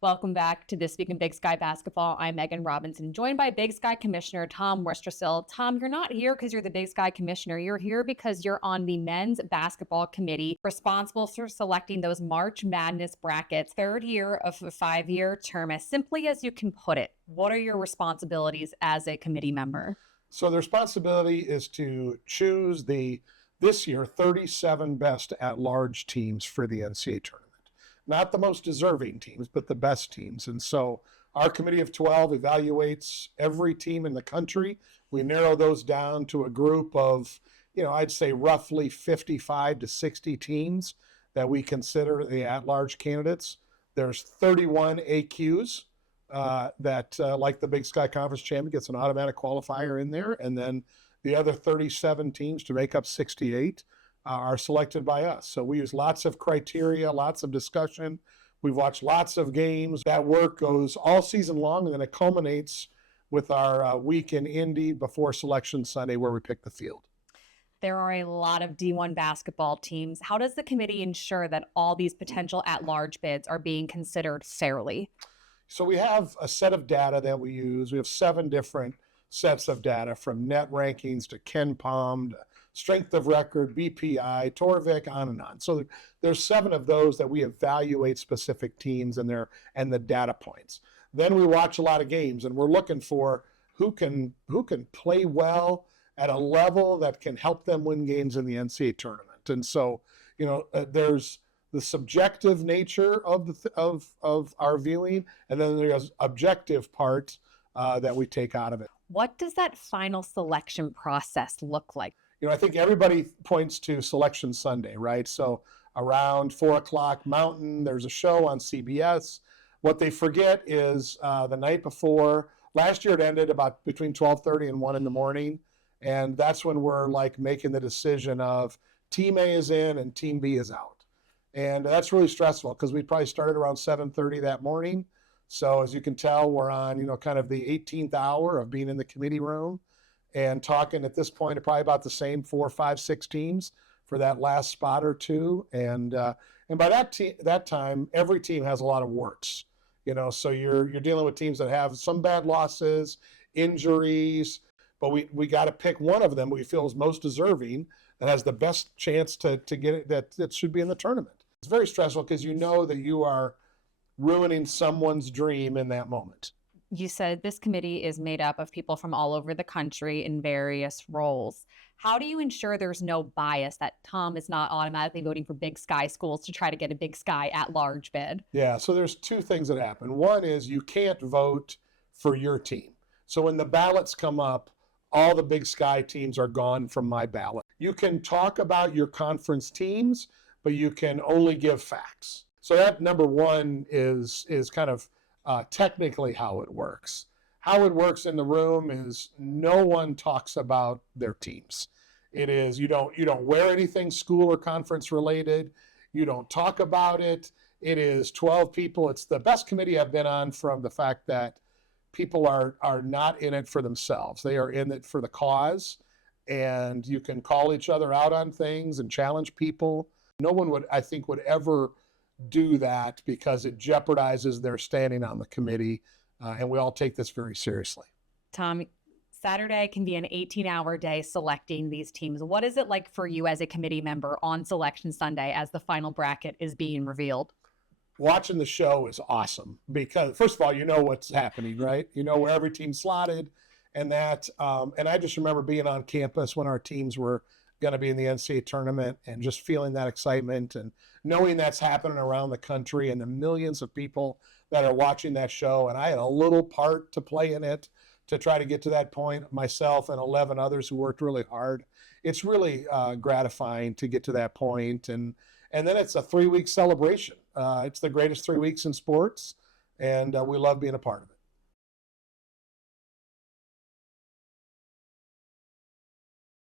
Welcome back to This Week in Big Sky Basketball. I'm Megan Robinson, joined by Big Sky Commissioner Tom Wistrcill. Tom, you're not here because you're the Big Sky Commissioner. You're here because you're on the men's basketball committee responsible for selecting those March Madness brackets, third year of a 5-year term. As simply as you can put it, what are your responsibilities as a committee member? So the responsibility is to choose this year 37 best at-large teams for the NCAA tournament. Not the most deserving teams, but the best teams. And so our committee of 12 evaluates every team in the country. We narrow those down to a group of, I'd say roughly 55 to 60 teams that we consider the at-large candidates. There's 31 AQs that, like the Big Sky Conference champion, gets an automatic qualifier in there. And then the other 37 teams to make up 68 are selected by us. So we use lots of criteria, lots of discussion. We've watched lots of games. That work goes all season long, and then it culminates with our week in Indy before Selection Sunday where we pick the field. There are a lot of D1 basketball teams. How does the committee ensure that all these potential at-large bids are being considered fairly? So we have a set of data that we use. We have 7 different sets of data, from net rankings to KenPom to strength of record, BPI, Torvik, on and on. So there's 7 of those that we evaluate specific teams and the data points. Then we watch a lot of games, and we're looking for who can play well at a level that can help them win games in the NCAA tournament. And so, there's the subjective nature of our viewing, and then there's objective part that we take out of it. What does that final selection process look like? I think everybody points to Selection Sunday, right? So around 4 o'clock Mountain, there's a show on CBS. What they forget is the night before. Last year it ended about between 12:30 and 1 in the morning. And that's when we're making the decision of Team A is in and Team B is out. And that's really stressful because we probably started around 7:30 that morning. So as you can tell, we're on, kind of the 18th hour of being in the committee room and talking at this point probably about the same 4, 5, 6 teams for that last spot or two. And by that time, every team has a lot of warts, so you're dealing with teams that have some bad losses, injuries, but we got to pick one of them we feel is most deserving, that has the best chance to get it, that should be in the tournament. It's very stressful because you know that you are ruining someone's dream in that moment. You said this committee is made up of people from all over the country in various roles. How do you ensure there's no bias, that Tom is not automatically voting for Big Sky schools to try to get a Big Sky at-large bid? Yeah, so there's 2 things that happen. One is you can't vote for your team. So when the ballots come up, all the Big Sky teams are gone from my ballot. You can talk about your conference teams, but you can only give facts. So that, number one, is kind of technically how it works. How it works in the room is no one talks about their teams. It is you don't wear anything school or conference related. You don't talk about it. It is 12 people. It's the best committee I've been on, from the fact that people are not in it for themselves. They are in it for the cause, and you can call each other out on things and challenge people. No one would ever do that because it jeopardizes their standing on the committee, and we all take this very seriously. Tom, Saturday can be an 18-hour day selecting these teams. What is it like for you as a committee member on Selection Sunday as the final bracket is being revealed? Watching the show is awesome because, first of all, you know what's happening, right? You know where every team's slotted, and I just remember being on campus when our teams were going to be in the NCAA tournament and just feeling that excitement and knowing that's happening around the country and the millions of people that are watching that show. And I had a little part to play in it to try to get to that point, myself and 11 others who worked really hard. It's really gratifying to get to that point. And then it's a 3-week celebration. It's the greatest 3 weeks in sports, and we love being a part of it.